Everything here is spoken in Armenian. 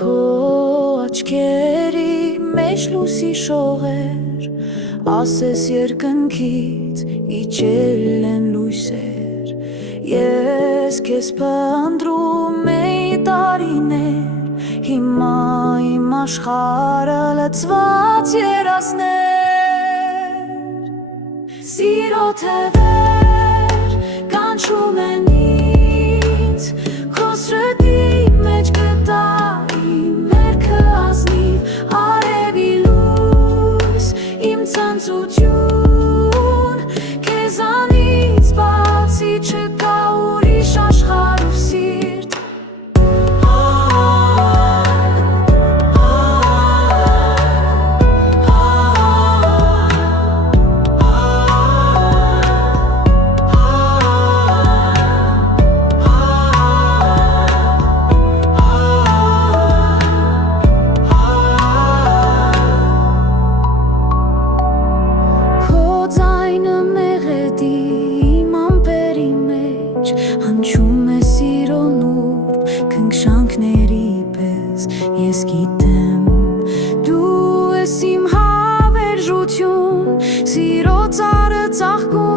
քո աչքերի մեջ լույսի շողեր, ասես երկնքից իջել են լույսեր, ես քեզ փնտրում էի տարիներ, հիմա իմ աշխարհը լցված երազներ, սիրո թևեր կանչում են ինձ, քո սրտի մեջ գտա իմ մերքը ազնիվ, արևի լույս, իմ ցանցություն, քեզանից բացի չկա ուրիշ աշխարհ ու սիրտ։ Ես գիտեմ, դու ես իմ հավերժություն, սիրո ծառը ծաղկում